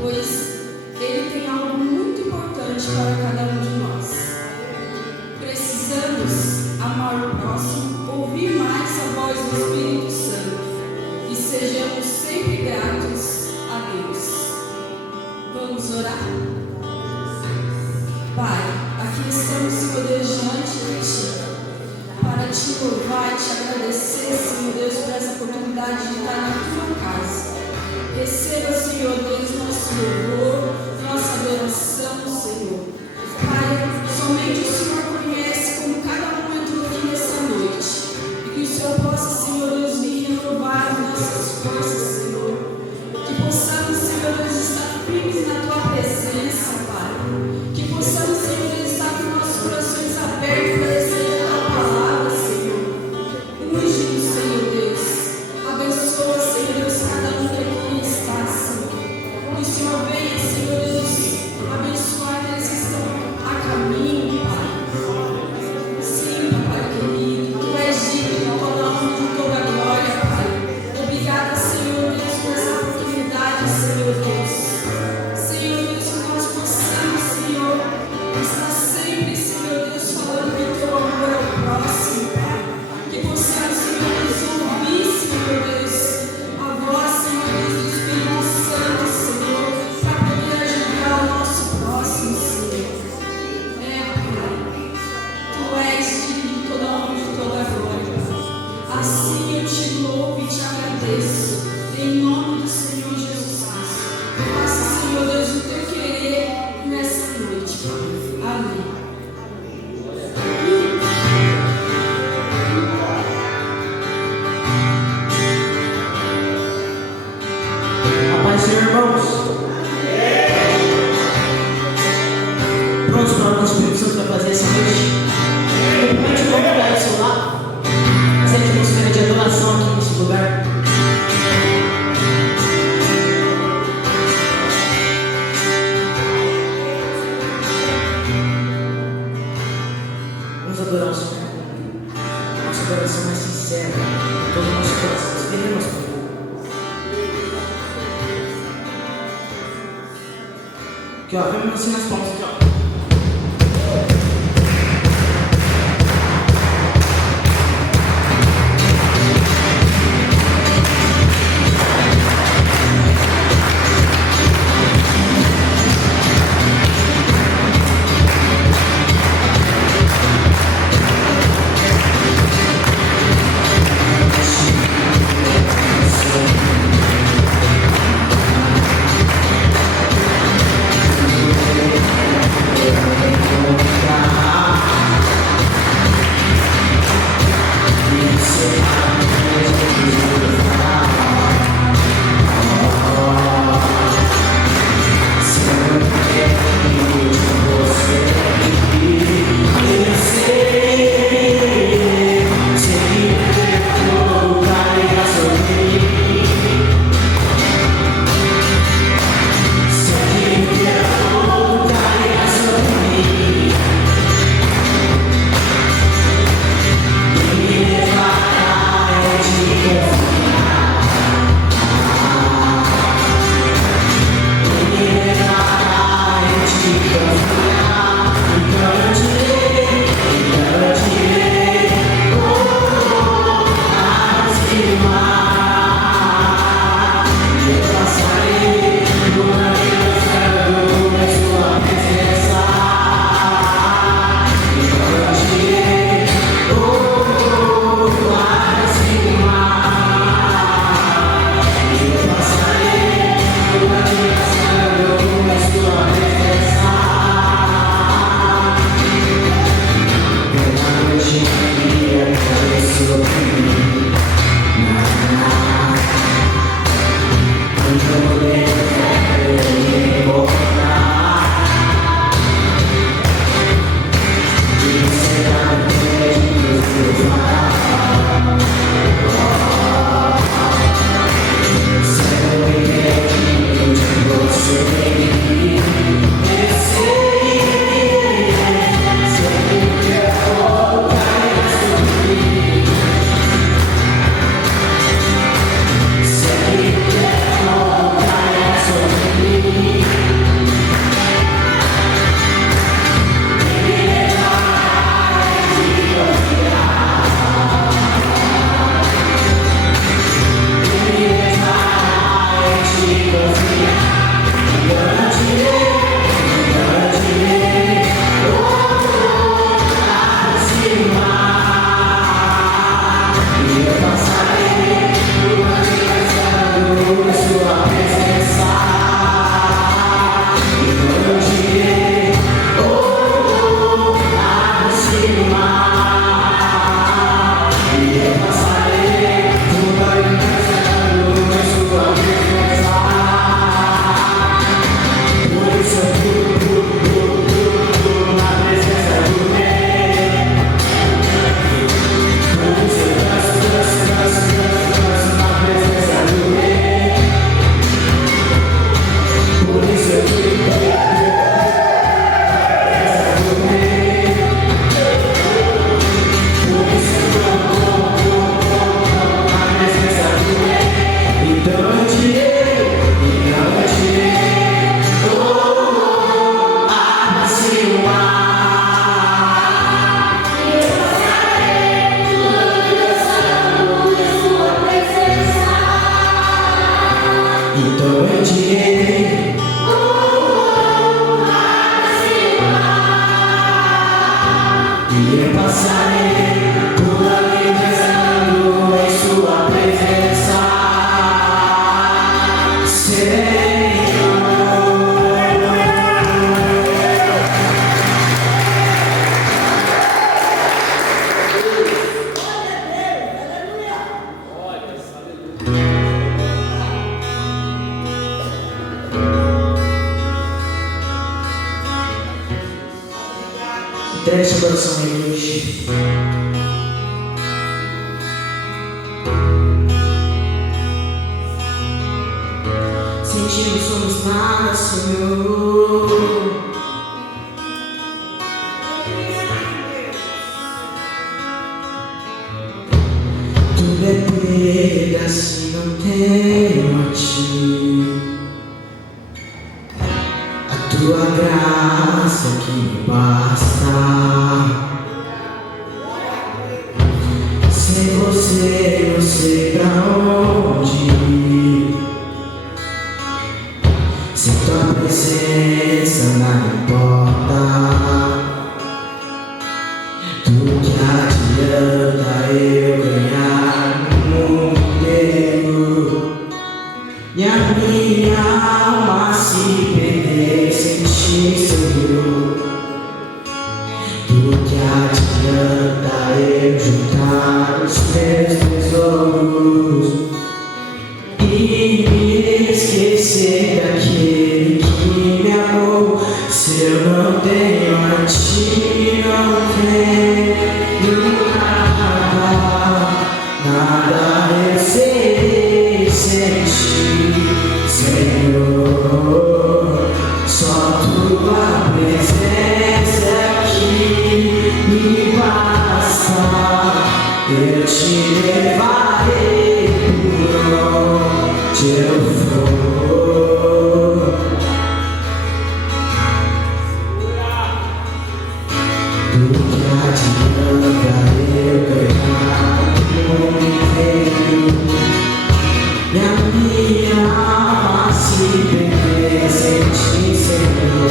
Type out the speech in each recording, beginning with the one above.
pois Ele tem algo muito importante para cada um de nós. Precisamos amar o próximo, ouvir mais a voz do Espírito Santo e sejamos sempre gratos a Deus. Vamos orar? Pai, aqui estamos, Senhor Deus, diante de Ti, para Te louvar e Te agradecer, Senhor Deus, por essa oportunidade de estar na Tua casa. Receba, Senhor Deus, nosso louvor, nossa adoração, Senhor. Pai, somente o Senhor conhece como cada um entrou aqui nessa noite. E que o Senhor possa, Senhor Deus, vir renovar as nossas forças, Senhor. Que possamos, Senhor Deus, estar firmes na Tua presença, Pai. Que possamos, Senhor Deus, estar com nossos corações abertos para receber a Tua palavra, Senhor. Unge-nos, Senhor Deus. Abençoa, Senhor Deus, cada um que aqui está, Senhor. Que o Senhor venha, Senhor Deus, abençoar aqueles que estão a caminho, Pai. Sim, Pai querido, Tu és digno, toda honra e toda glória, Pai. Obrigada, Senhor Deus, por essa oportunidade, Senhor Deus. Senhor Deus, que nós possamos, Senhor, estar sempre, Senhor Deus, falando do Teu amor ao próximo, Pai. Que possamos, Senhor Deus, ouvir, Senhor Deus, a voz, Senhor Deus, do Espírito Santo, Senhor, para poder ajudar o nosso próximo, Senhor. Pai, Tu és digno de toda honra e de toda glória. Assim eu Te louvo e Te agradeço, em nome do Senhor Jesus Cristo. Faça, Senhor Deus, o Teu querer nessa noite, Pai. Amém. A paz, Senhor, irmãos. Prontos para o que o Espírito Santo vai fazer essa noite? Cumprimente o nome do seu lado. Sente a atmosfera de adoração aqui nesse lugar. Vamos adorar o Senhor. Nossa adoração mais sincera, com todo o nosso coração. Esperemos, Pai. Aqui, ó, vamos assim nas palmas aqui, ó. Entregue seu coração a Ele hoje. Sem ti não somos nada, Senhor. Tudo é perda se não tenho a ti. A tua graça que me basta. Sem você não sei pra onde ir. Sem tua presença nada importa. Do que adianta eu ganhar o mundo inteiro e a minha alma se perder sem ti, Senhor? Do que adianta eu juntar os meus tesouros e me esquecer daquele que me amou? Se eu não tenho a ti, não tenho nada, nada eu serei sem ti, Senhor. Só tua presença aqui me basta. Eu te levarei por onde eu for. Do que adianta eu ganhar o mundo inteiro e a minha alma se perder sem ti, Senhor?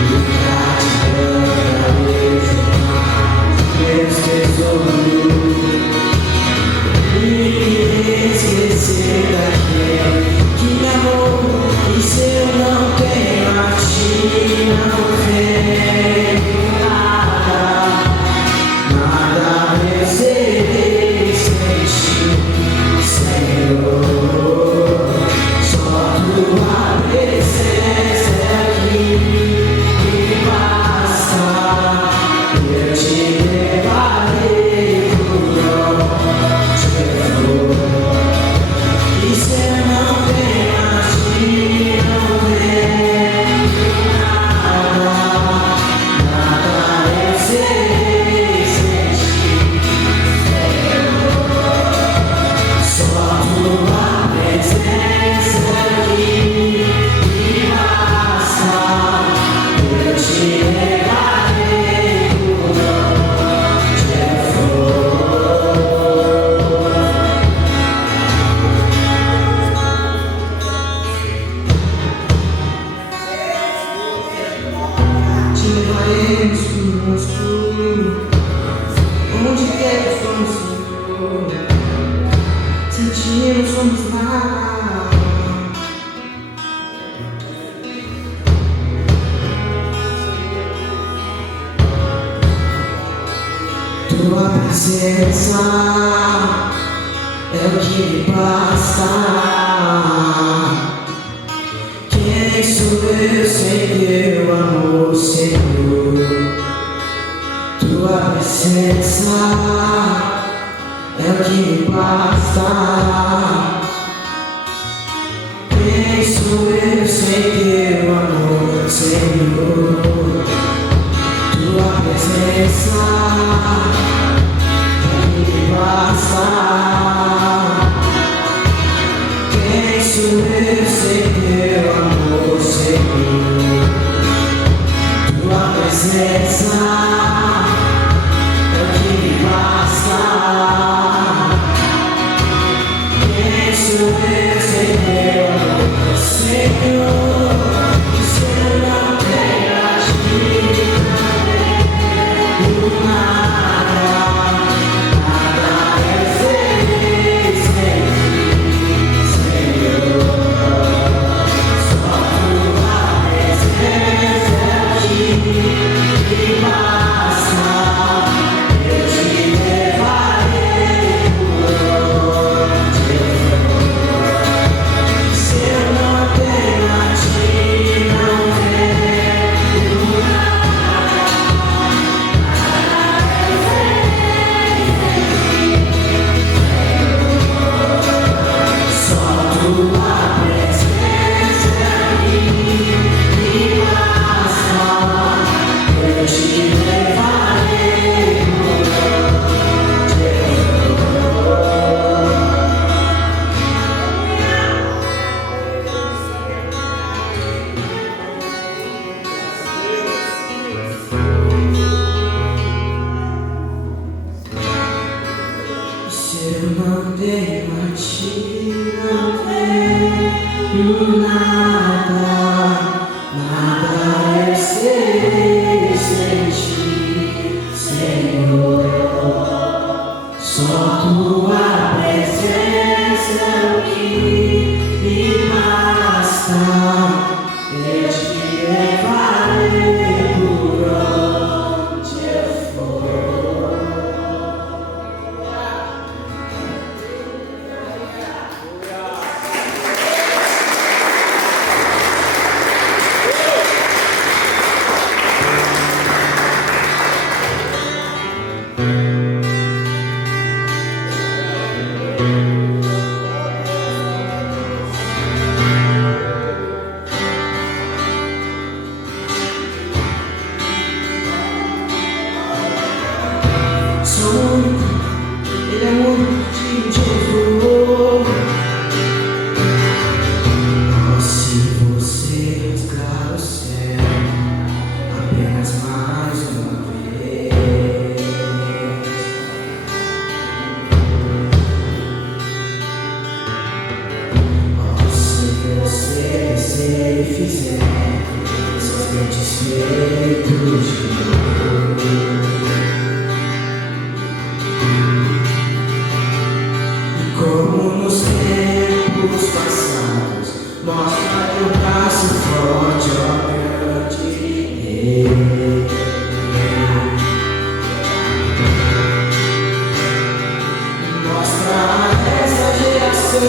Do que adianta eu juntar meus tesouros e esquecer daquele que me amou? E se eu não tenho a ti, não tenho nada, nada eu serei sem ti, Senhor. Só tua presença aqui me basta. Eu te levarei por onde eu for. E se eu não tenho a ti, não tenho nada, nada eu serei sem ti, só tua presença aqui me basta. Eu te levarei por onde eu for. Te levaremos conosco, onde quer que formos, Senhor. Sem ti não somos nada. Tua presença é o que me basta. Quem sou eu sem teu amor, Senhor? Tua presença é o que me basta. Quem sou eu sem teu amor, Senhor? Tua presença é o que me basta. Quem sou eu sem teu amor, Senhor? Tua presença é o que me basta. Quem sou eu sem teu amor, Senhor? Se eu não tenho a ti, não tenho nada, nada eu serei sem ti, Senhor. Só tua presença aqui me basta. Eu te levarei por onde eu for. Se eu não tenho a ti, acontecer e fizer seus grandes feitos de novo. E como nos tempos passados, mostra teu braço forte, ó grande Rei. Mostra a essa geração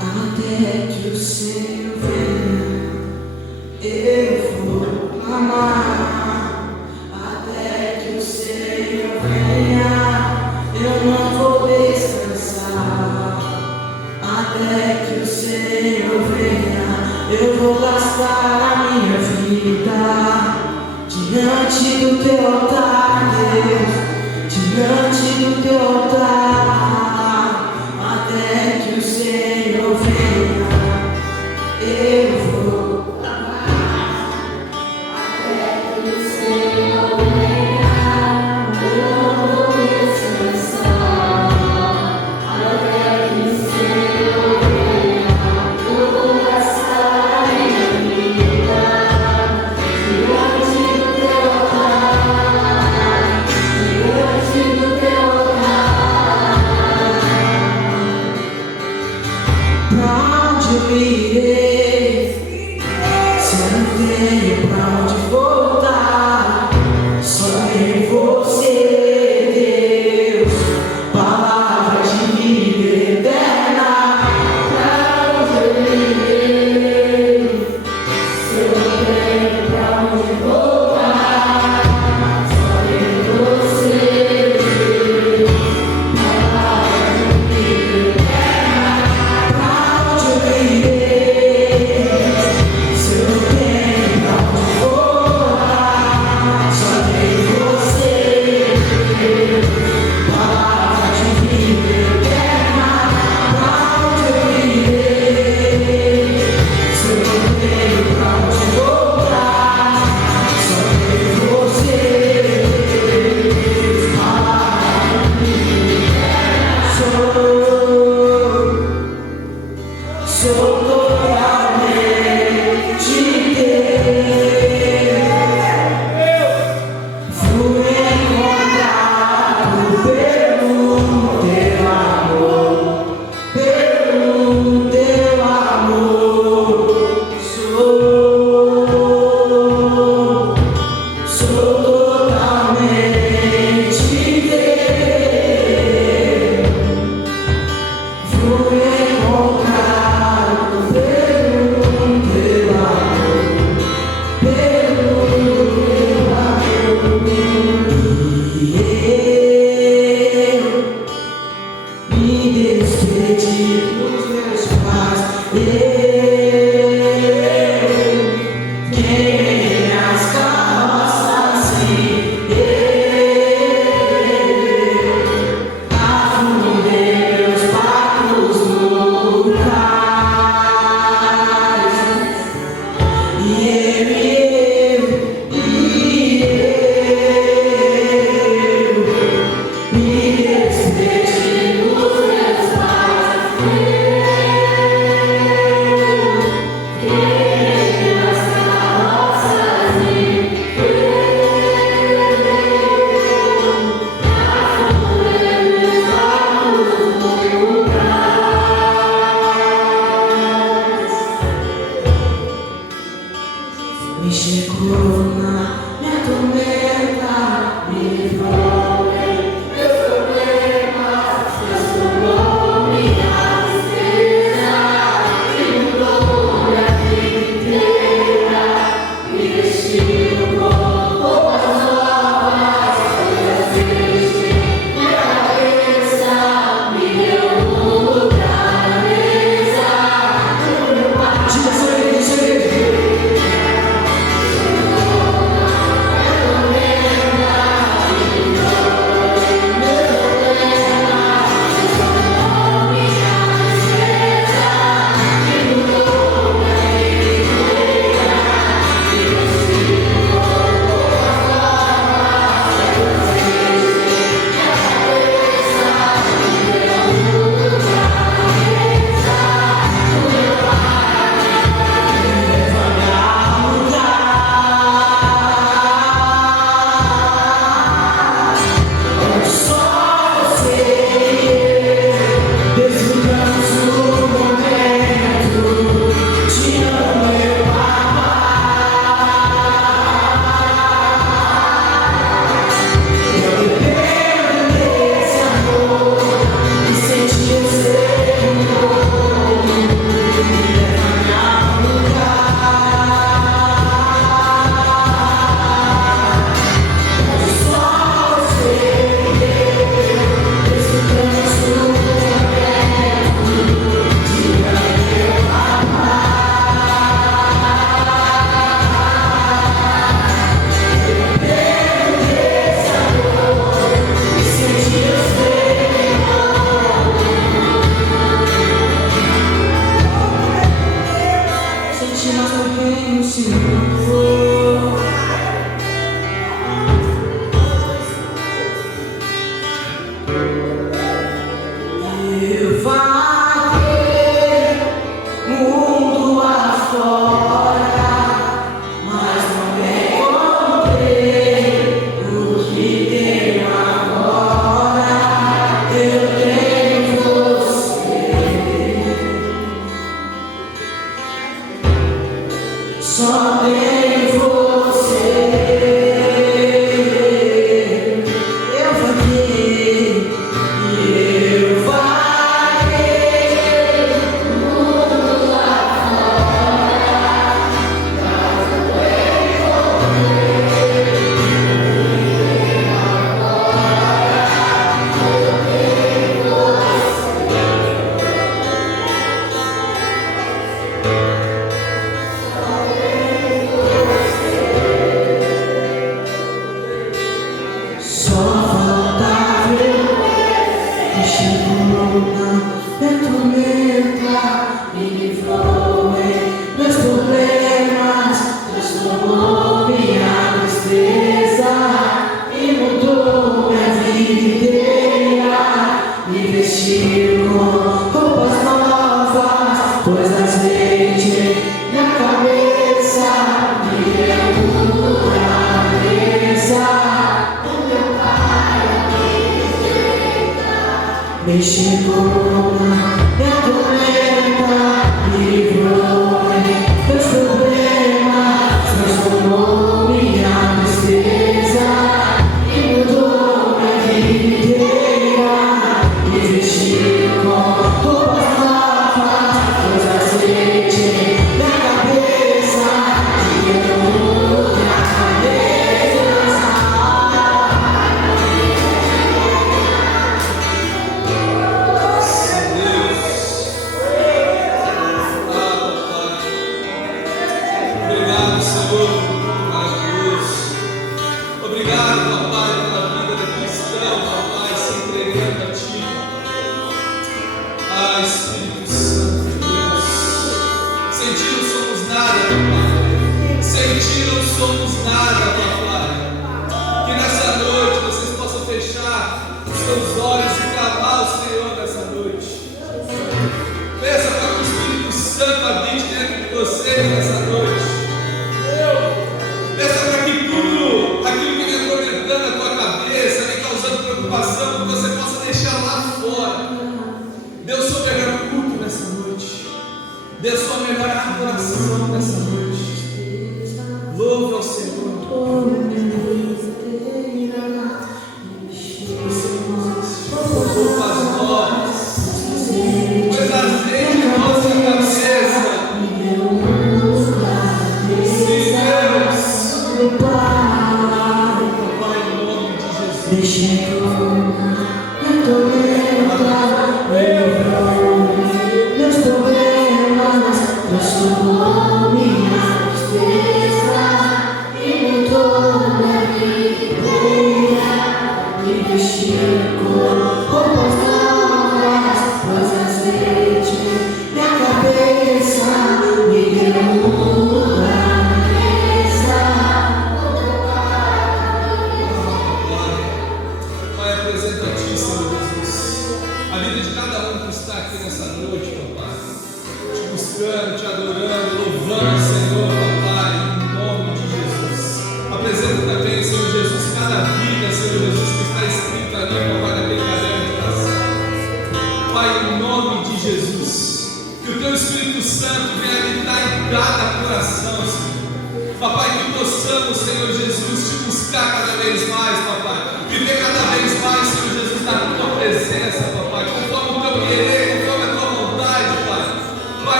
até que o Senhor venha, eu vou clamar. Até que o Senhor venha, eu não vou descansar. Até que o Senhor venha, eu vou gastar a minha vida diante do teu altar, Deus, diante do teu altar. Até que o Senhor venha, eu vou amar. Até que o Senhor venha, eu não vou descansar. Até que o Senhor venha, eu vou gastar a minha vida diante do teu altar, diante do teu altar. Pra onde eu irei, se eu não tenho pra onde voltar? Só em você, Deus, palavra de vida eterna. Pra onde eu irei, se eu não tenho pra onde voltar? Só em você, Deus, palavra de vida eterna. Pra onde eu irei, se eu não tenho pra onde voltar? Só em você,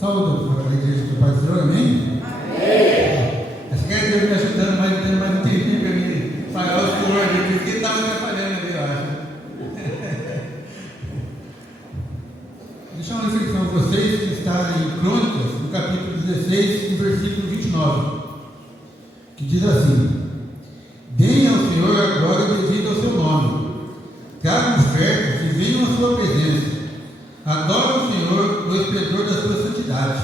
Saúde a igreja do Pai do Senhor, amém? Amém. Acho que Deus me ajudando, mas tendo mais um tempinho para mim pagar os cores, porque estava atrapalhando ali, eu acho. Deixa eu dar uma reflexão para vocês que está em Crônicas, no capítulo 16, no versículo 29, que diz assim: deem ao Senhor a glória devida ao seu nome, tragam ofertas e venham sua presença. Adora o Senhor no esplendor da sua santidade.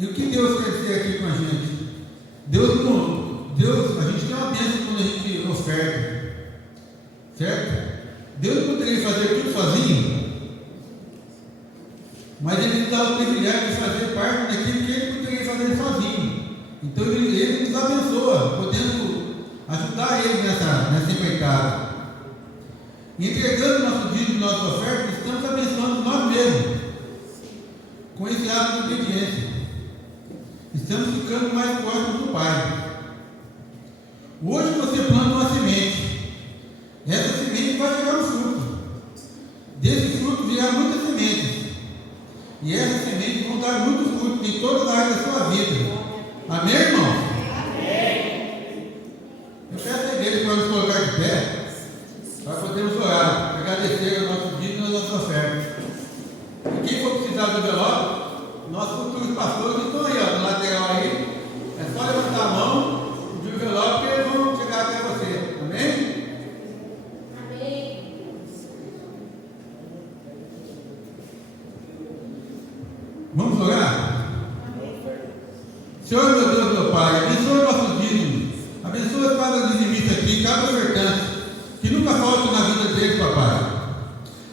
E o que Deus quer dizer aqui com a gente? Deus, a gente tem uma bênção quando a gente oferta, certo? Deus não poderia fazer tudo sozinho, mas Ele nos dá o privilégio de fazer parte daquilo que Ele poderia fazer sozinho. Então Ele nos abençoa, podendo ajudar Ele nessa empreitada. Entregando nosso dízimo e nossa oferta, estamos abençoando nós mesmos, com esse ato de obediência. Estamos ficando mais próximos do Pai. Hoje você planta uma semente. Essa semente vai gerar um fruto. Desse fruto virá muitas sementes. E essas sementes vão dar muitos frutos em todas as áreas da sua vida. Amém, irmão? Amém. Eu peço a igreja para nos colocar de pé, para podermos orar, agradecer ao nosso dízimo e à nossa oferta. E quem for precisar do envelope, nossos futuros pastores estão aí, ó, no lateral aí. É só levantar a mão, pedir o envelope e eles vão chegar até você. Amém? Amém. Vamos orar? Senhor, meu Deus, meu Pai, abençoa o nosso dízimo. Abençoa cada dizimista aqui, cada ofertante, que nunca falte na vida deles, papai.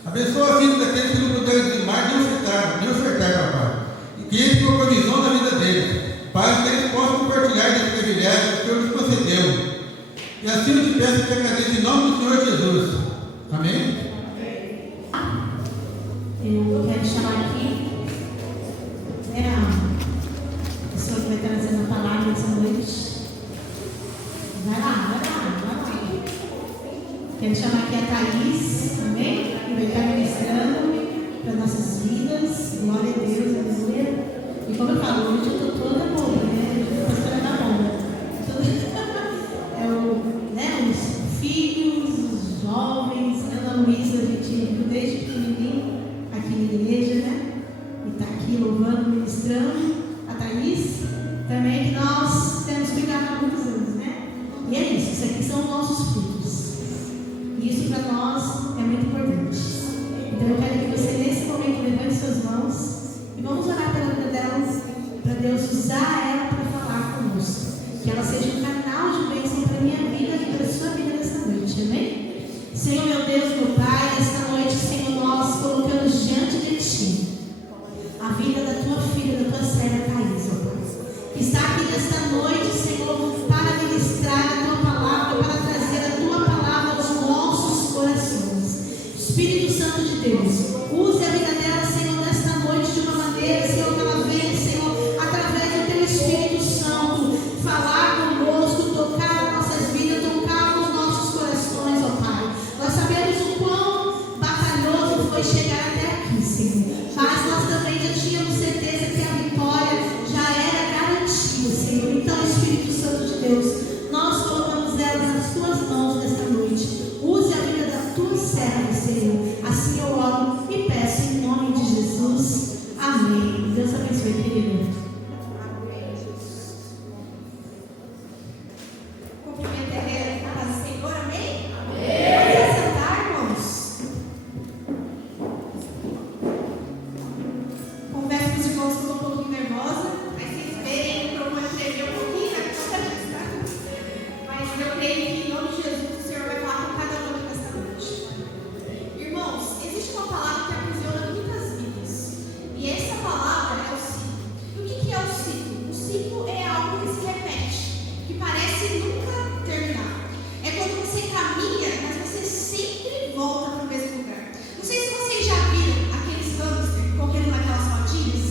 Abençoa a vida daqueles que não puderam dizimar, nem ofertar, papai. Que Ele tenha provisão na vida deles, para que eles possam compartilhar desse privilégio que o Senhor nos concedeu. E assim eu te peço e te agradeço em nome do Senhor Jesus. Amém? Eu quero chamar aqui a pessoa que vai trazer a palavra essa noite. Vai lá. Quero chamar aqui a Thaís, amém? Que vai estar ministrando para nossas vidas. Glória a Deus, aleluia. E como eu falo, hoje eu estou toda boa, né? Eu estou esperando a bomba. Os filhos, os jovens, Ana Luísa, a gente viu desde pequenininho aqui na igreja, né? E está aqui louvando, ministrando. A Thaís também, que nós temos cuidado há muitos anos, né? E é isso aqui são os nossos frutos. E isso para nós é muito importante. Então eu quero que você nesse momento levante suas mãos e vamos orar pela vida delas, para Deus usar ela para falar conosco. Que ela seja um canal de bênção para a minha vida e para a sua vida nessa noite, amém? Senhor, meu Deus, meu Pai, esta noite, Senhor, nós colocamos diante de Ti a vida da Tua filha, da Tua serva Thaís, ó Pai. Que está aqui nesta noite, Senhor, para ministrar a Tua palavra, para trazer a Tua palavra aos nossos corações. Espírito Santo de Deus, use a vida dela, Senhor, nesta noite de uma maneira, Senhor, que ela venha, Senhor, através do Teu Espírito Santo, falar conosco, tocar nossas vidas, tocar os nossos corações, ó Pai. Nós sabemos o quão batalhoso foi chegar até aqui, Senhor, mas nós também já tínhamos certeza que a vitória já era garantida, Senhor. Então, Espírito Santo de Deus, nós colocamos ela nas Tuas mãos nesta noite. Use a vida da Tua serva, Senhor. Assim eu oro e peço em nome de Jesus. Amém. Deus abençoe, querido. Cumprimento a igreja na paz do Senhor, amém? Amém. Vamos sentar, irmãos. Confesso para os irmãos que eu estou um pouquinho nervosa, mas vocês verem, eu vou tremer um pouquinho, né? Mas eu creio que em nome de Jesus o Senhor vai falar com cada um nesta noite. Irmãos, existe uma palavra que aprisiona muitas vidas, e essa palavra é o ciclo. E o que é o ciclo? O ciclo é algo que se repete, que parece nunca terminar. É quando você caminha, mas você sempre volta para o mesmo lugar. Não sei se vocês já viram aqueles hamsters correndo naquelas rodinhas.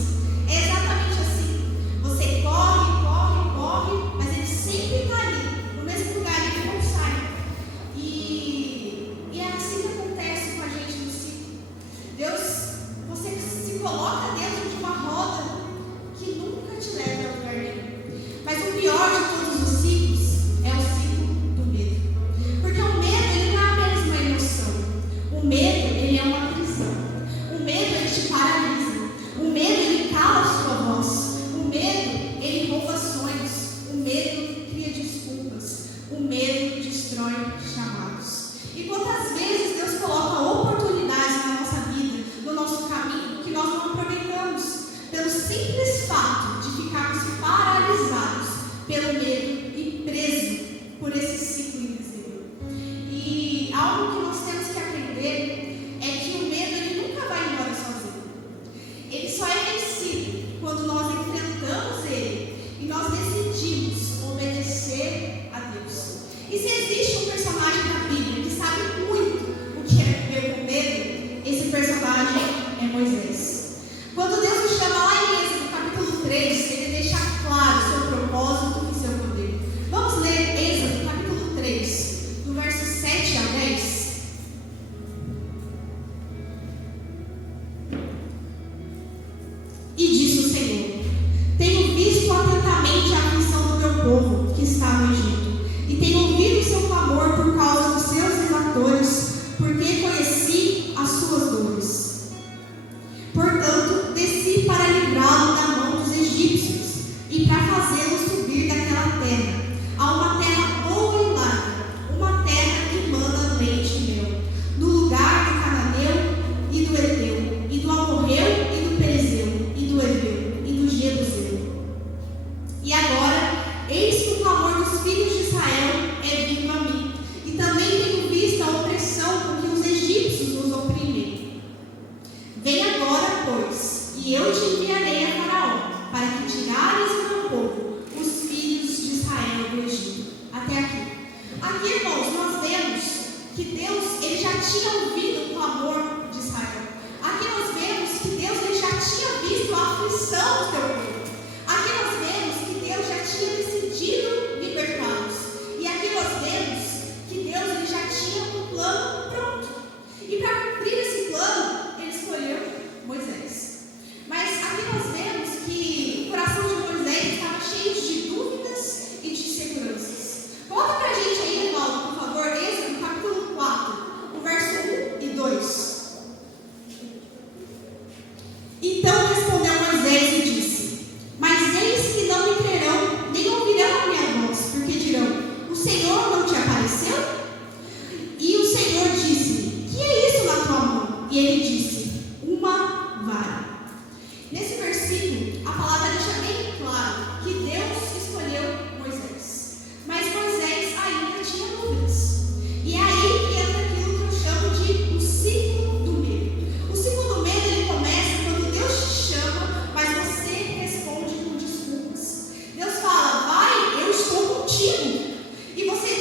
É exatamente assim. Você corre, mas ele sempre está ali, no mesmo lugar, ele não sai. E é assim que acontece com a gente no ciclo. Deus, você se coloca dentro de uma roda que nunca te leva a lugar nenhum. Mas o pior de todos os ciclos é o até aqui. Aqui, irmãos, nós vemos que Deus, ele já tinha ouvido o clamor de Israel. Aqui nós vemos que Deus, ele já tinha visto a aflição do teu povo. Aqui nós vemos que Deus já tinha decidido libertá-los. E aqui nós vemos que Deus, ele já tinha um plano pronto. E para cumprir esse plano, ele escolheu Moisés. Mas aqui nós vemos que o coração de Moisés estava cheio de dúvidas e de inseguranças. Volta para a gente aí, Evaldo, por favor, Êxodo capítulo 4, o verso 1 e 2. Então respondeu Moisés e disse: mas eis que não me crerão, nem ouvirão a minha voz, porque dirão: o Senhor não te apareceu? E o Senhor disse: que é isso na tua mão? E ele disse: uma vara. Nesse versículo, a palavra deixa bem claro que Deus escolheu Moisés. Mas Moisés ainda tinha dúvidas. E é aí que entra aquilo que eu chamo de o ciclo do medo. O ciclo do medo, ele começa quando Deus te chama, mas você responde com desculpas. Deus fala: vai, eu estou contigo. E você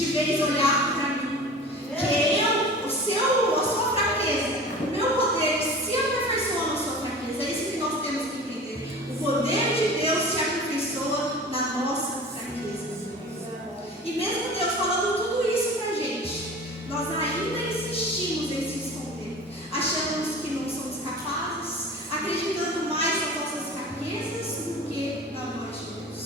de vez olhar para mim. Que a sua fraqueza, o meu poder se aperfeiçoa na sua fraqueza. É isso que nós temos que entender. O poder de Deus se aperfeiçoa na nossa fraqueza. E mesmo Deus falando tudo isso pra gente, nós ainda insistimos em se esconder. Achamos que não somos capazes, acreditando mais nas nossas fraquezas do que na voz de Deus.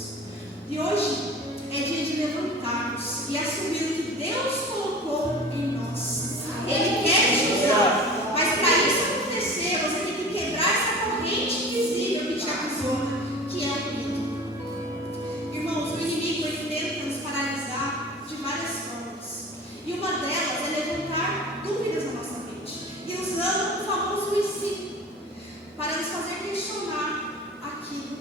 E hoje é dia de levantarmos e assumir o que Deus colocou em nós. Ele quer te usar, mas para isso acontecer, você tem que quebrar essa corrente invisível que te acusou, que é o medo. Irmãos, o inimigo ele tenta nos paralisar de várias formas. E uma delas é levantar dúvidas na nossa mente e usando o famoso "e se" para nos fazer questionar aquilo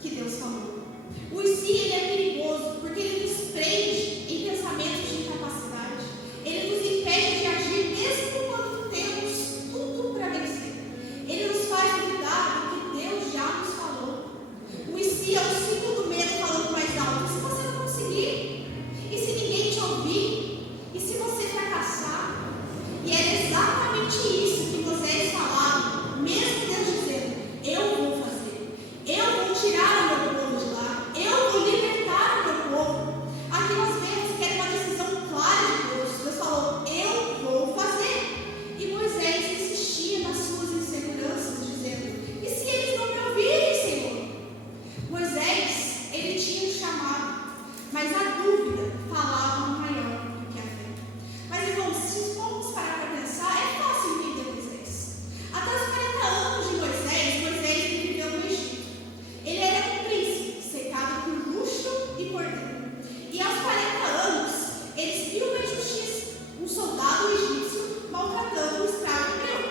que Deus falou. O "e se" ele é perigoso porque ele nos prende em pensamentos de incapacidade. Ele nos impede de agir mesmo quando temos tudo para vencer. Ele nos faz duvidar do que Deus já nos falou. O "e se" é o símbolo do medo falando mais alto. E se você não conseguir? E se ninguém te ouvir? E se você fracassar? E é exatamente isso que Moisés falava, mesmo Deus dizendo: eu vou fazer, eu vou tirar o meu povo de lá, eu vou libertar o meu povo. Aqui nós vemos que era uma decisão clara de Deus. Deus falou: eu vou fazer. E Moisés insistia nas suas inseguranças, dizendo: e se eles não me ouvirem, Senhor? Moisés, ele tinha um chamado, mas a dúvida falava maior do que a fé. Mas, irmãos, se formos parar para pensar, é fácil entender Moisés. Até os 40 anos de Moisés, ele viveu no Egito. Ele era um príncipe, cercado por luxo e poder. E aos 40 anos, ele viu uma injustiça, um soldado egípcio maltratando um escravo hebreu.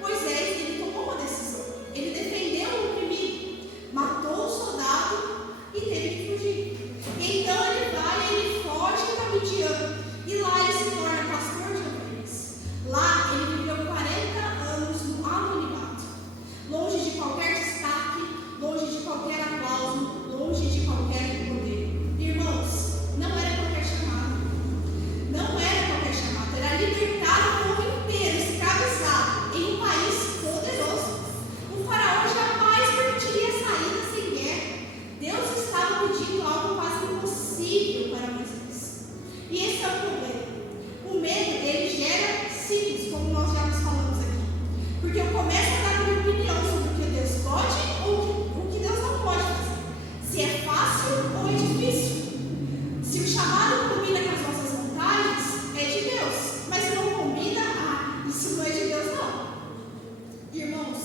Moisés, ele tomou uma decisão. Ele defendeu o oprimido, matou o soldado e teve que fugir. Então ele foge para Midian. E lá ele se torna pastor de ovelhas. Lá ele viveu 40 anos no anonimato, longe de qualquer destaque, longe de qualquer aplauso, longe de qualquer poder. Irmãos, não era qualquer chamado. Não era qualquer chamado. Era libertar o povo inteiro, escravizado, em um país poderoso. O faraó jamais permitiria saída sem guerra. Deus estava pedindo algo quase impossível para Moisés. E esse é o problema. O medo, ele gera ciclos, como nós já nos falamos aqui. Porque eu começo a dar minha opinião sobre o que Deus pode ou o que Deus não pode fazer. Se é fácil ou é difícil. Se o chamado combina com as nossas vontades, é de Deus. Mas se não combina, isso não é de Deus não. Irmãos,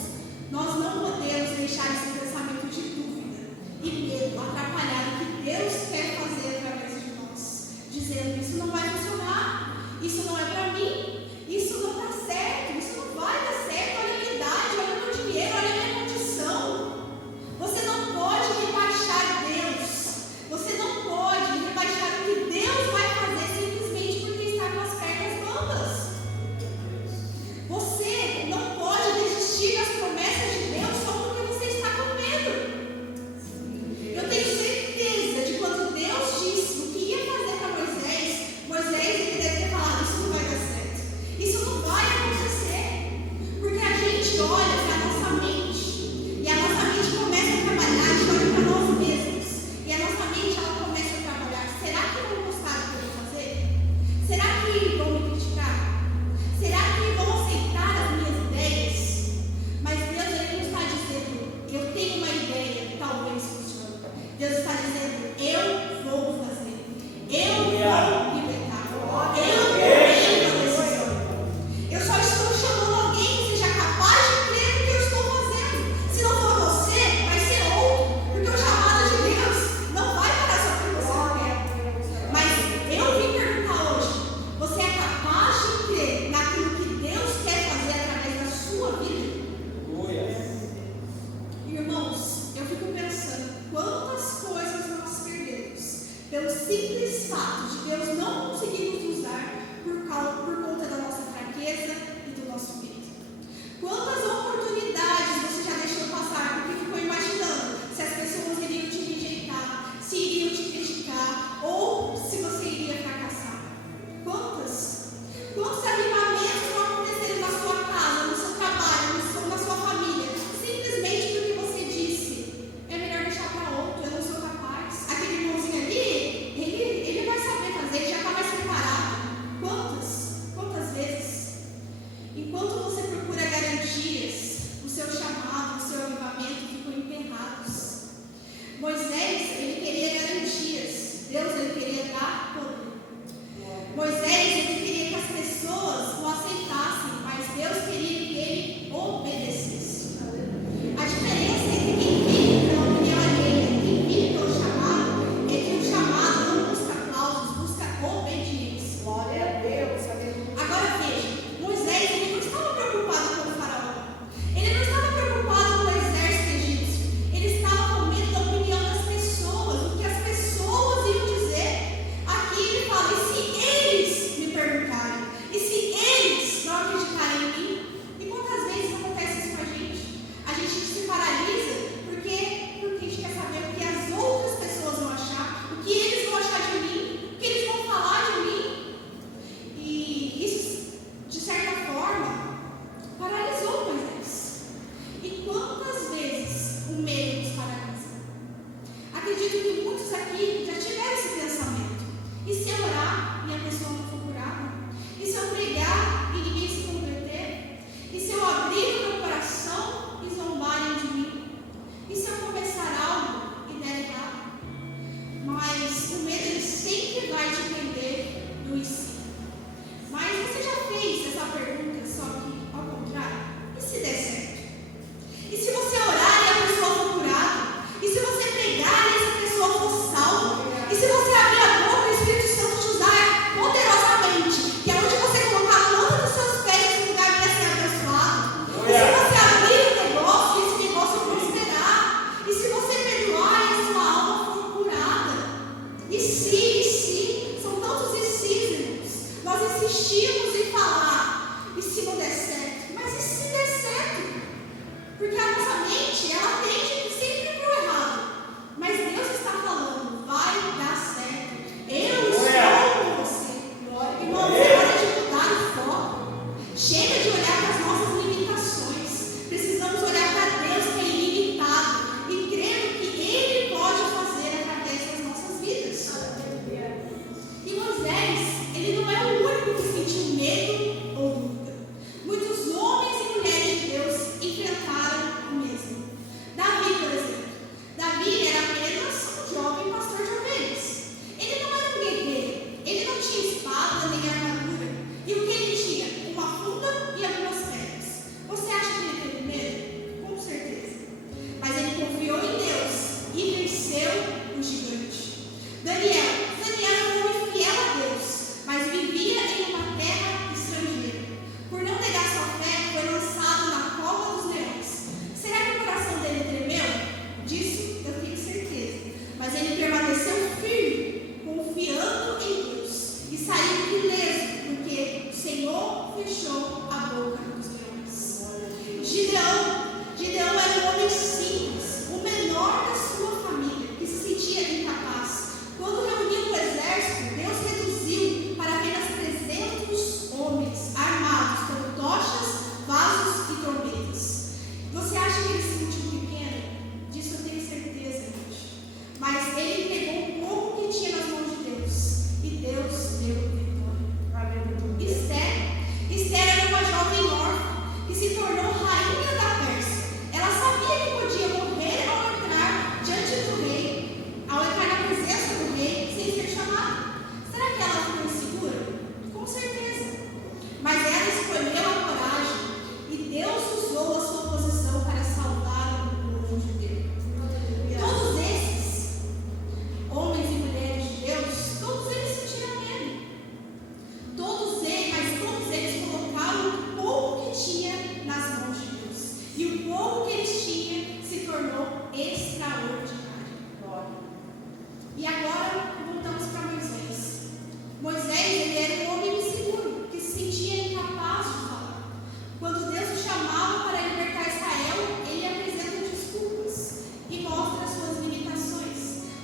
nós não podemos deixar esse pensamento de dúvida e medo atrapalhar o que Deus quer fazer através de nós, dizendo: isso não vai funcionar, isso não é para mim, isso não dá certo, isso não vai dar certo, olha a minha idade, olha o meu dinheiro, olha a minha condição. Você não pode rebaixar Deus, você não pode rebaixar o que Deus vai fazer simplesmente porque está com as pernas bambas. Você não pode desistir das promessas de Deus só porque você está com medo. Eu tenho certeza de quando Deus disse o que ia fazer para Moisés, ele deve ter falado: isso não vai dar certo. insistimos em falar, e se não der certo? Mas e se der certo? Porque a nossa mente, ela tende sempre para o errado. Mas Deus está falando, vai dar certo. Eu estou com você. Irmão, é hora de mudar o foco. Chega de olhar para as nossas limitações. Precisamos olhar para Deus, que é ilimitado, e crer que Ele pode fazer através das nossas vidas. E Moisés, ele não é o único que sentiu medo ou dúvida. Muitos homens e mulheres de Deus enfrentaram o mesmo. Davi, por exemplo. Davi era apenas um jovem pastor de ovelhas. Ele não era um guerreiro. Ele não tinha espada nem armadura. E o que ele tinha? Uma funda e algumas pedras. Você acha que ele teve medo? Com certeza. Mas ele confiou em Deus e venceu o gigante. Daniel era um homem fiel a Deus, mas vivia em uma terra estrangeira. Por não negar sua fé, foi lançado na cova dos leões. Será que o coração dele tremeu? Disso eu tenho certeza. Mas ele permaneceu firme, confiando em Deus, e saiu ileso, porque o Senhor fechou a boca dos leões. Gideão era um homem simples, o menor da sua família, que se sentia incapaz. Quando reuniu o exército, Deus reduziu para apenas 300 homens armados com tochas, vasos e trombetas. Você acha que ele se sentiu pequeno? Disso eu tenho certeza, gente. Mas ele entregou o pouco que tinha nas mãos de Deus, e Deus deu vitória. Esther era uma jovem órfã que se tornou rainha da Pérsia. Ela sabia que podia morrer ao entrar diante do rei, ao entrar na presença do rei, sem ser chamada. Será que ela ficou insegura? Com certeza. Mas ela escolheu a coragem, e Deus usou a sua posição para salvar o povo judeu. Todos esses homens e mulheres de Deus, todos eles sentiram medo. Mas todos eles colocaram o pouco que tinha nas mãos de Deus. E o pouco que eles tinham se tornou extraordinário. E agora voltamos para Moisés. Moisés, ele era um homem inseguro, que se sentia incapaz de falar. Quando Deus o chamava para libertar Israel, ele apresenta desculpas e mostra as suas limitações.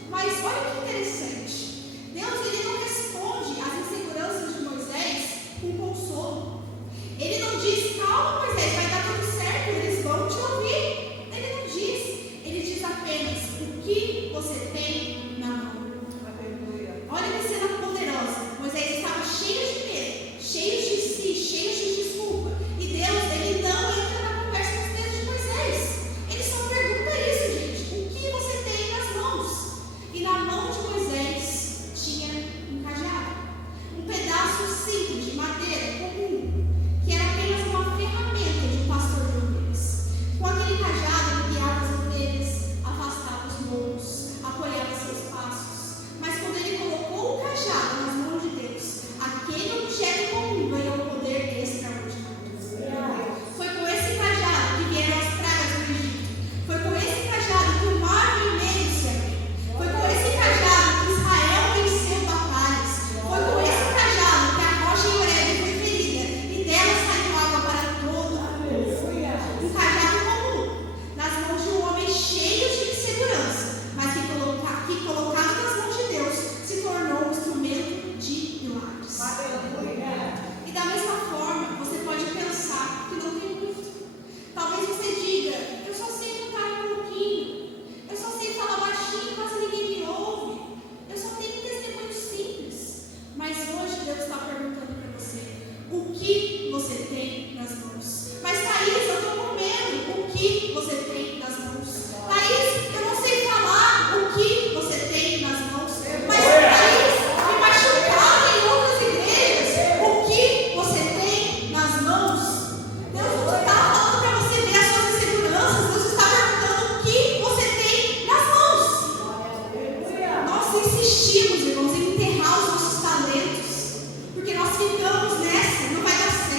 Mas olha que interessante. Deus, ele não responde às inseguranças de Moisés com consolo. Ele não diz, calma Moisés, vai dar tudo certo, eles vão te ouvir. Ele não diz. Ele diz apenas, o que você tem na mão. Olha que cena poderosa. Moisés estava cheio de medo, cheio de si, cheio de desculpa. E Deus, ele não entra na conversa com os dedos de Moisés. Ele só pergunta isso, gente. O que você tem nas mãos? E na mão de Moisés tinha um cajado. Um pedaço simples de madeira comum, que era apenas uma ferramenta de um pastor de ovelhas. Com aquele cajado, ele guiava as ovelhas, afastava os lobos, apoiava seus passos. Mas quando ele colocou o cajado nas mãos de Deus, aquele objeto comum ganhou um poder extraordinário. Foi com esse cajado que vieram as pragas do Egito. Foi com esse cajado que o mar vermelho se abriu. Foi com esse cajado que Israel venceu batalhas. Foi com esse cajado que a rocha em Horebe foi ferida e dela saiu água para todo o povo. Um cajado comum, nas mãos de um homem cheio de insegurança, mas que colocado nas mãos de Deus, se tornou um instrumento de milagres. E da mesma forma, você pode pensar que não tem muito. Talvez você diga, eu só sei cantar um pouquinho, eu só sei falar baixinho, quase ninguém me ouve, eu só tenho um testemunho simples. Mas hoje Deus está perguntando para você, o que você tem nas mãos? Mas Thaís, eu estou com medo, o que você tem nas mãos? Thaís, eu não sei falar, o que você tem nas mãos? Mas Thaís, me machucaram em outras igrejas, o que você tem nas mãos? Deus não está falando para você ver as suas inseguranças, Deus está perguntando o que você tem nas mãos. Nós insistimos, irmãos, em enterrar os nossos talentos, porque nós ficamos nessa, não vai dar certo.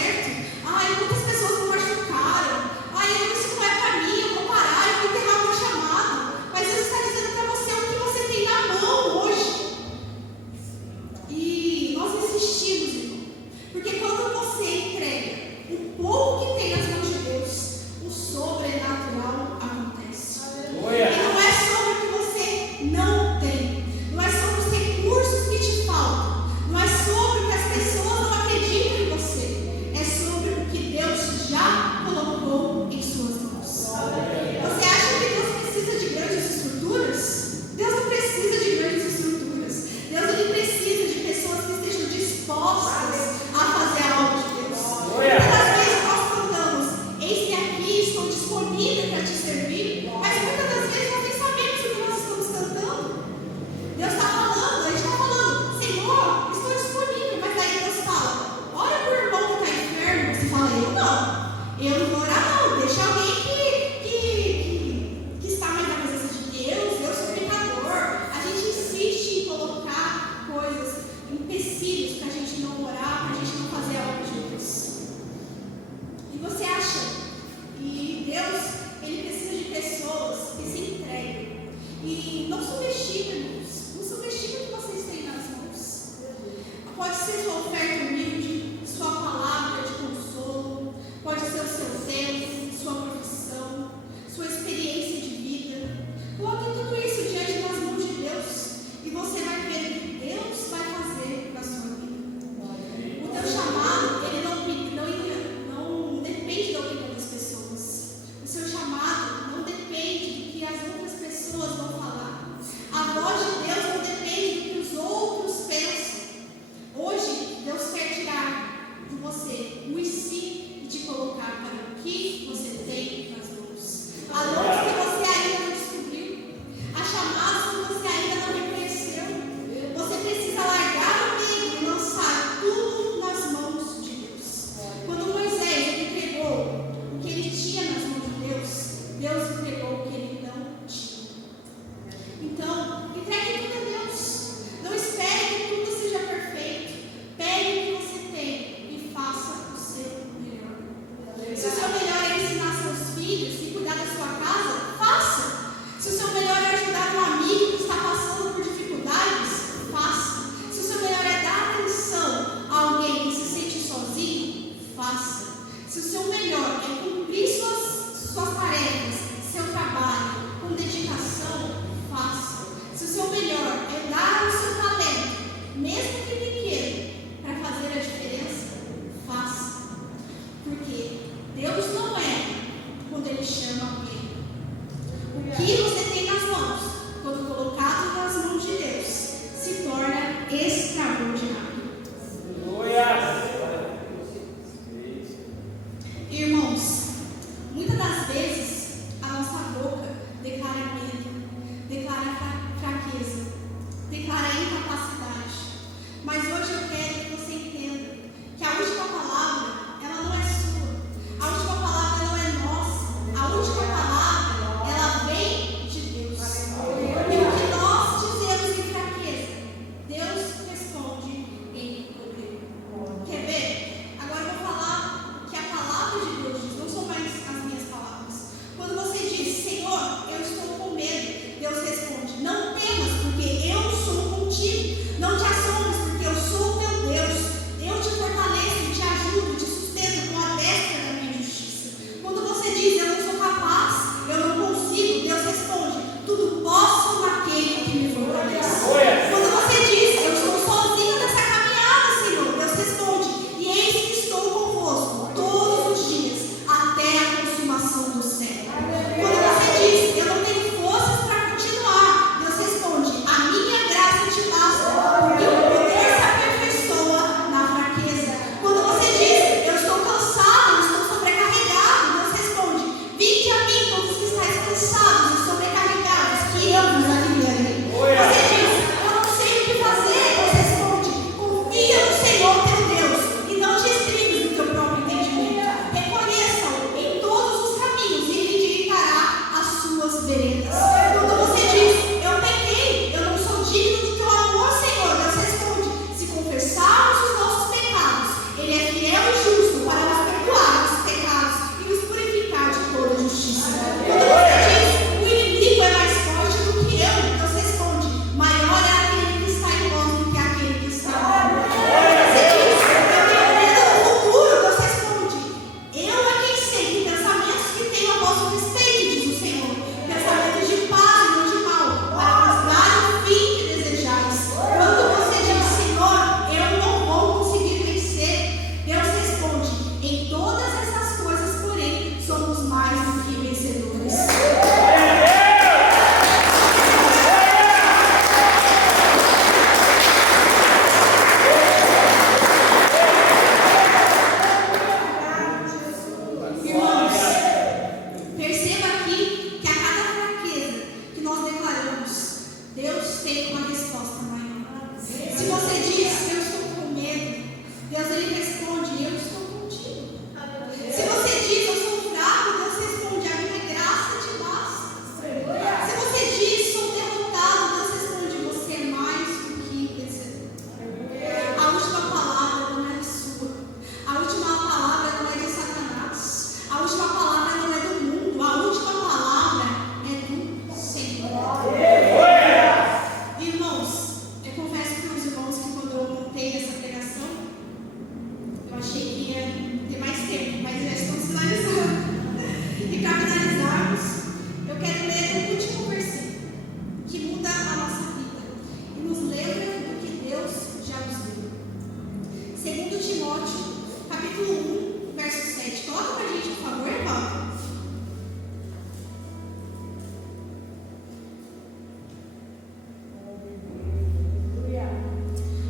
Timóteo, capítulo 1, verso 7. Coloca pra gente, por favor, Paulo.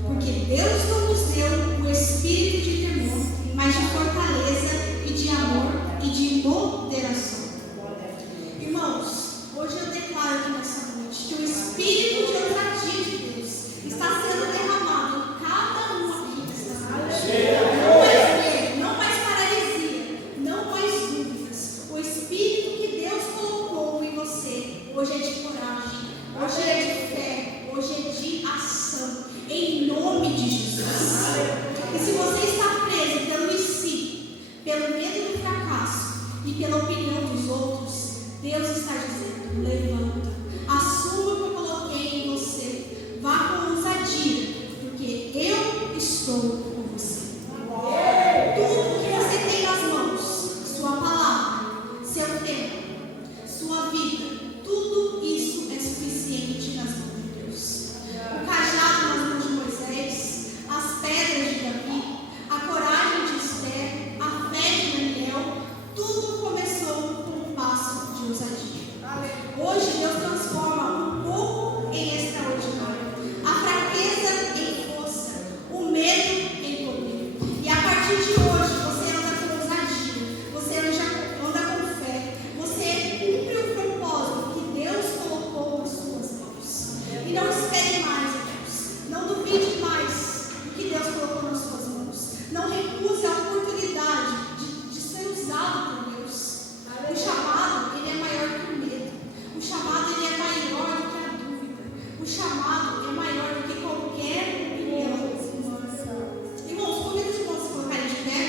Porque Deus não nos deu o espírito de temor, mas de fortaleza e de amor e de moderação. Irmãos, hoje eu declaro aqui nessa noite que o espírito de ousadia de Deus está sendo derramado em cada um aqui nessa noite. Não mais medo, não mais paralisia, não mais dúvidas. O espírito que Deus colocou em você hoje é de coragem, hoje é de fé, hoje é de ação, em nome de Jesus. E se você está preso pelo si, pelo medo do fracasso e pela opinião dos outros, Deus está dizendo: levanta, assuma o que eu coloquei em você, vá com ousadia, porque eu estou com você. Tudo que você tem nas mãos, sua palavra, seu tempo, sua vida, tudo isso é suficiente nas mãos de Deus. O cajado nas mãos de Moisés, as pedras de Davi, a coragem de Esther, a fé de Daniel, tudo começou com um passo de ousadia. Hoje Deus transforma um pouco em extraordinário, a fraqueza em força, o medo em poder. E a partir de hoje você anda com ousadia, você anda com fé, você cumpre o propósito que Deus colocou nas suas mãos. E não espere mais, Deus. Não duvide mais do que Deus colocou nas suas mãos. Não recuse a oportunidade de ser usado por Deus. O chamado, ele é maior que o medo. O chamado, ele é maior do que a dúvida. O chamado é maior do que qualquer opinião humana. Irmãos, convido os irmãos a se colocarem de pé,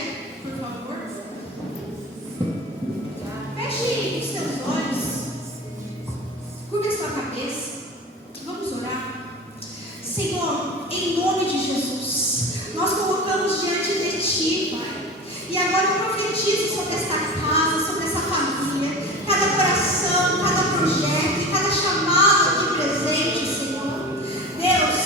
por favor. Feche os seus olhos. Curva a sua cabeça. Vamos orar. Senhor, em nome de Jesus, nós colocamos diante de Ti, Pai. E agora eu profetizo sobre esta casa, sobre essa família, cada coração, cada projeto e cada chamado aqui presente, Senhor. Deus,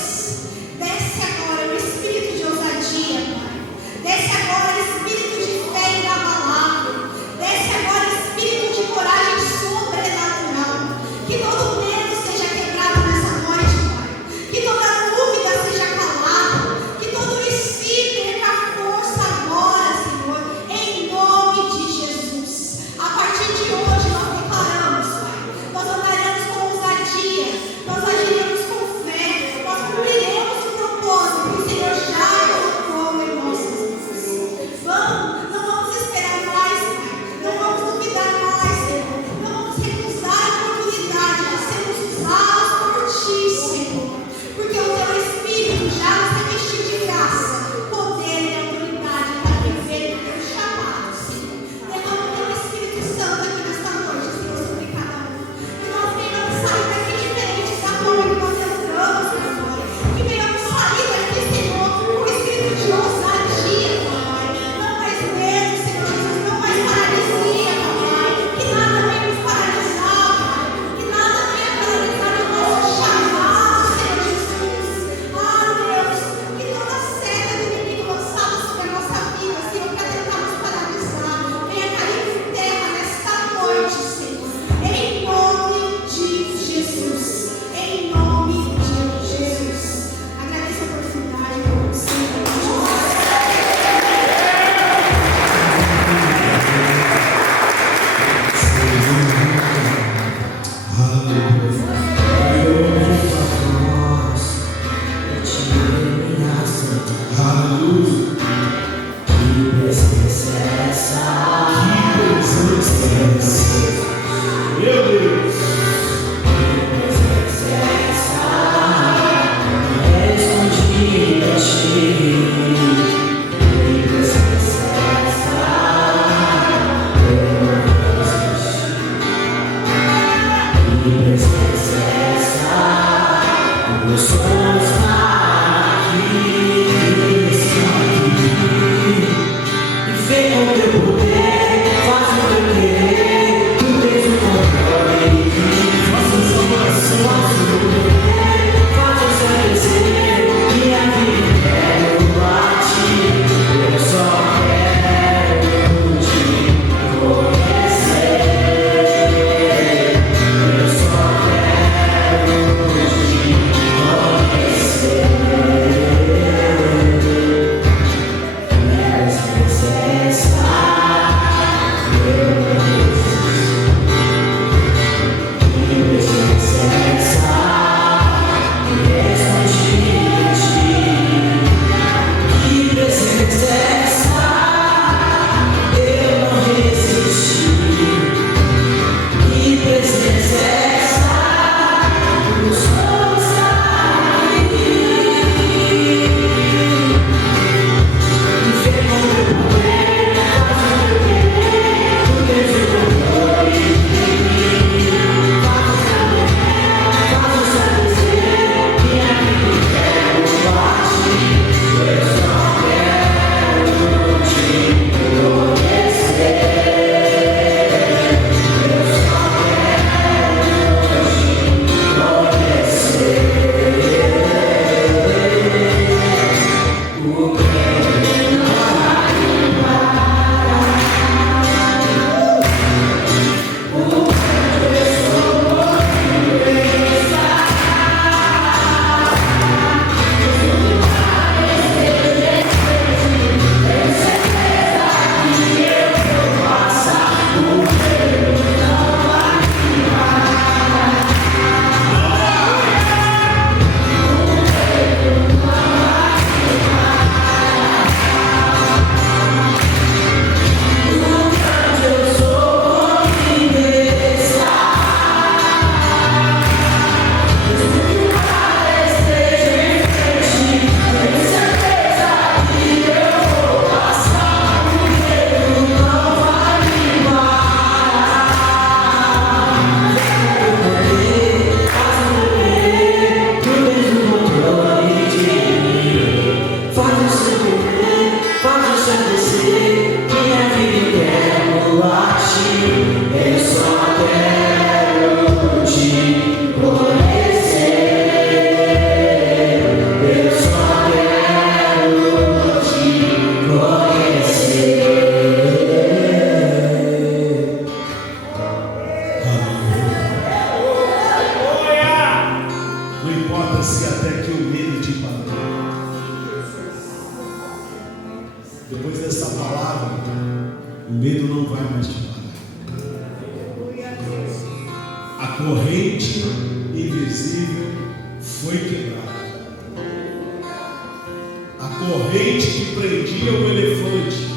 desce agora o espírito de ousadia, Pai. Desce agora o espírito de fé inabalável. Desce agora o espírito de coragem sobrenatural. Que todo medo seja quebrado nessa noite, Pai. Que toda dúvida seja calada. Que todo espírito perca força agora, Senhor. Em nome de Jesus. A partir de Depois dessa palavra, o medo não vai mais te parar. A corrente invisível foi quebrada. A corrente que prendia o elefante,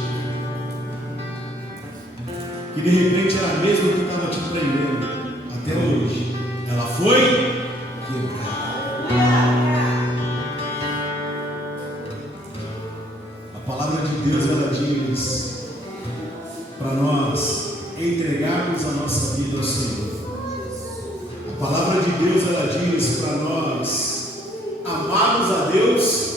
que de repente era a mesma que estava te prendendo até hoje, ela foi quebrada. A palavra de Deus, ela diz para nós entregarmos a nossa vida ao Senhor. A palavra de Deus, ela diz para nós amarmos a Deus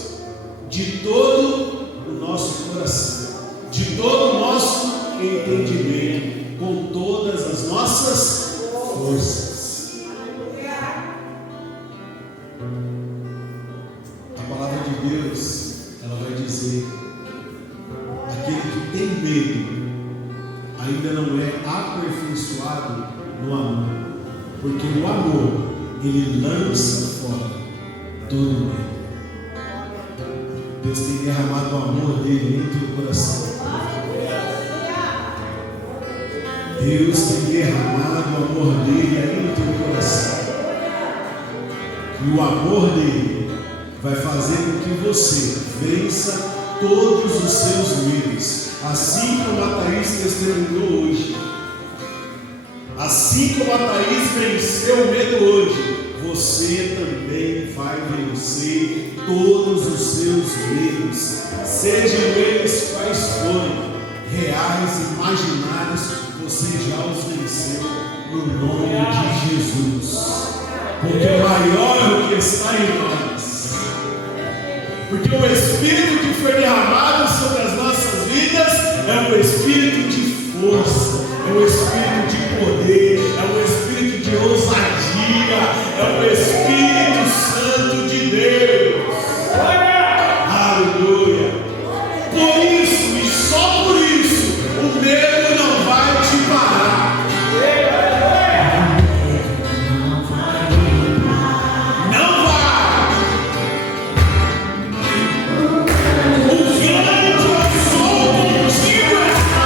de todo o nosso coração, de todo o nosso entendimento, com todas as nossas forças. A palavra de Deus, ela vai dizer: aquele que tem medo ainda não é aperfeiçoado no amor, porque o amor, ele lança fora todo medo. Deus tem derramado o amor dele em teu coração. Deus tem derramado o amor dele aí no teu coração. E o amor dele vai fazer com que você vença todos os seus medos, assim como a Thaís testemunhou hoje. Assim como a Thaís venceu o medo hoje, você também vai vencer todos os seus medos, sejam eles quais forem, reais, imaginários, você já os venceu no nome de Jesus, porque maior é o que está em nós, porque o Espírito que foi derramado sobre as nossas vidas é um Espírito de força, é um Espírito de poder, é um Espírito de ousadia, é o Espírito Santo de Deus. Aleluia. Por isso e só por isso o medo não vai te parar. Não vai. O grande eu sou contigo está.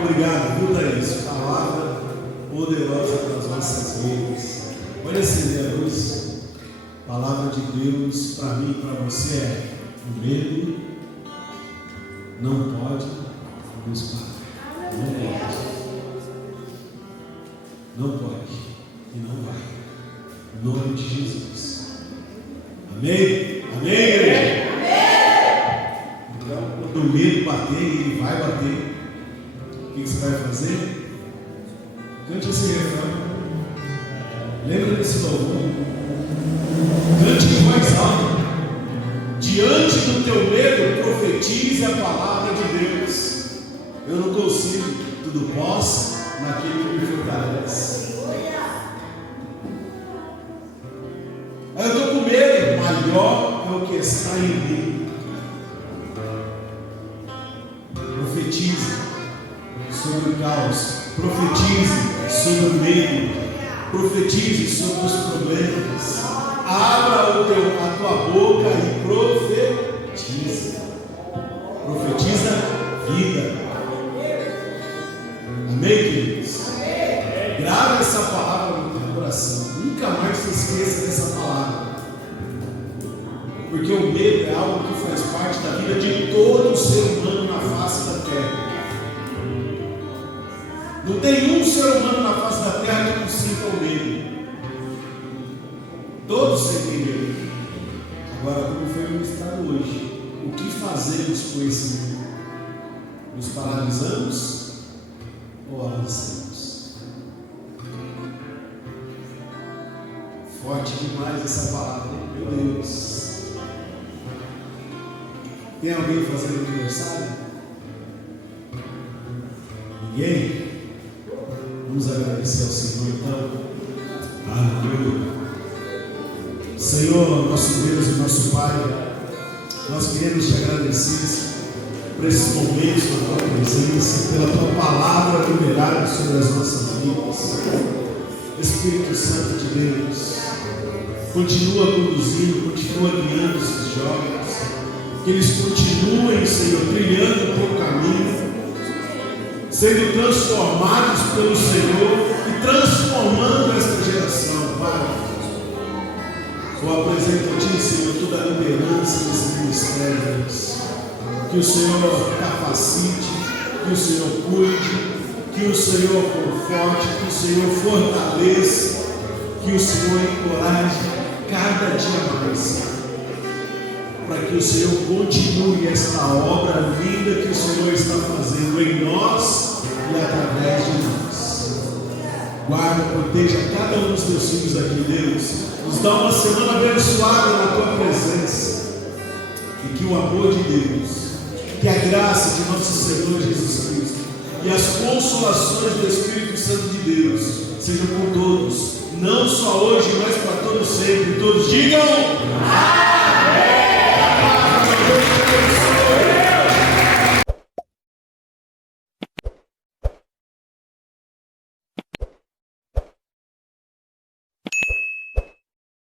Obrigado, viu, Thaís? Palavra poderosa para as nossas vidas. Pode acender a luz. Palavra de Deus para mim e para você é: o medo não pode nos parar. Não pode. Não pode. E não vai. Em nome de Jesus. Amém? Amém, igreja? Então, quando o medo bater, ele vai bater. O que você vai fazer? Cante esse refrão. Lembra desse louvor? Cante em voz alta. Diante do teu medo, profetize a palavra de Deus. Eu não consigo, tudo posso naquele que me fortalece. Eu estou com medo, maior é o que está em mim. Profetize sobre o caos, profetize sobre o medo, Profetize sobre os problemas. Abra a tua boca e profetiza. Profetiza vida. Amém, queridos? Grave essa palavra no teu coração. Nunca mais se esqueça dessa palavra. Porque o medo é algo que faz parte da vida de todo ser humano na face da terra. Não tem um ser humano na face da terra que não sinta o medo. Todos sentem medo. Agora, como foi ministrado hoje, o que fazemos com esse medo? Nos paralisamos ou avancamos? Forte demais essa palavra, meu Deus. Tem alguém fazendo aniversário? Ninguém? Vamos agradecer ao Senhor então. Aleluia. Senhor, nosso Deus e nosso Pai, nós queremos te agradecer por esses momentos na tua presença, pela tua palavra liberada sobre as nossas vidas. Espírito Santo de Deus, continua conduzindo, continua guiando esses jovens, que eles continuem, Senhor, trilhando o teu caminho, sendo transformados pelo Senhor e transformando esta geração, Pai. Eu apresento a Ti, Senhor, toda a liderança desse ministério, Deus. Que o Senhor capacite, que o Senhor cuide, que o Senhor conforte, que o Senhor fortaleça, que o Senhor encoraje cada dia mais, para que o Senhor continue esta obra linda que o Senhor está fazendo em nós e através de nós. Guarda, proteja cada um dos teus filhos aqui, Deus. Nos dá uma semana abençoada na tua presença. E que o amor de Deus, que a graça de nosso Senhor Jesus Cristo e as consolações do Espírito Santo de Deus sejam com todos, não só hoje, mas para todos sempre. Todos digam amém.